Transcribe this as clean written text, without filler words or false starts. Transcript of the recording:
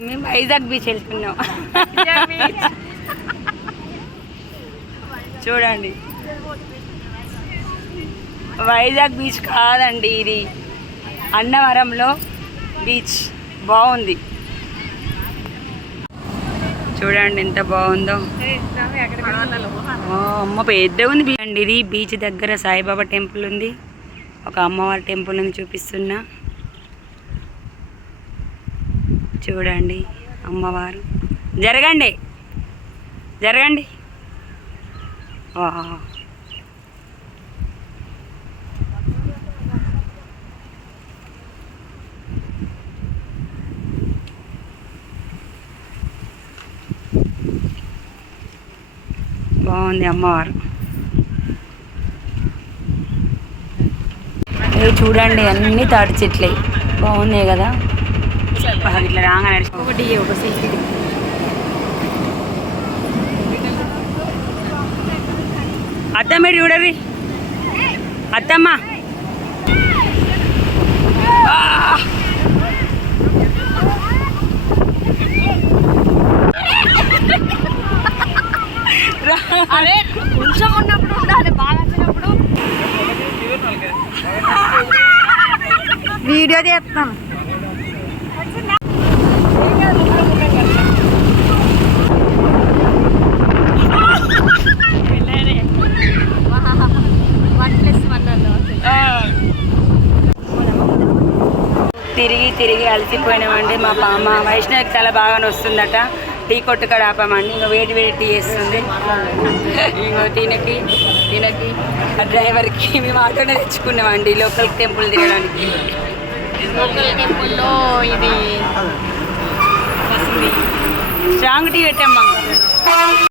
మేము వైజాగ్ బీచ్ వెళ్తున్నాం. చూడండి, వైజాగ్ బీచ్ కాదండి, ఇది అన్నవరంలో బీచ్. బాగుంది చూడండి, ఎంత బాగుందో. అమ్మ పెద్ద ఉంది బీచ్ అండి. ఇది బీచ్ దగ్గర సాయిబాబా టెంపుల్ ఉంది, ఒక అమ్మవారి టెంపుల్ ఉంది, చూపిస్తున్నా చూడండి. అమ్మవారు, జరగండి జరగండి. బాగుంది అమ్మవారు. చూడండి, అన్నీ తాటి చెట్లే బాగున్నాయి కదా. ఇట్లా రాగానే ఒకటి ఒక సీట్. అత్తమ్మ చూడవి, అత్తమ్మ అదే కొంచెం ఉన్నప్పుడు ఉండాలి, బాగా వచ్చినప్పుడు వీడియో తీస్తాను. తిరిగి తిరిగి అలసిపోయినామండి. మా వైష్ణవికి చాలా బాగా వస్తుందట. టీ కొట్టు కాడ ఆపామండి. ఇంకా వేడి వేడి టీ వేస్తుంది. ఇంకో తినకి ఆ డ్రైవర్కి మేము ఆటోనే తెచ్చుకున్నామండి లోకల్ టెంపుల్ తిరగడానికి. లోకల్ టెంపుల్లో ఇది స్ట్రాంగ్ టీ పెట్టమ్మా.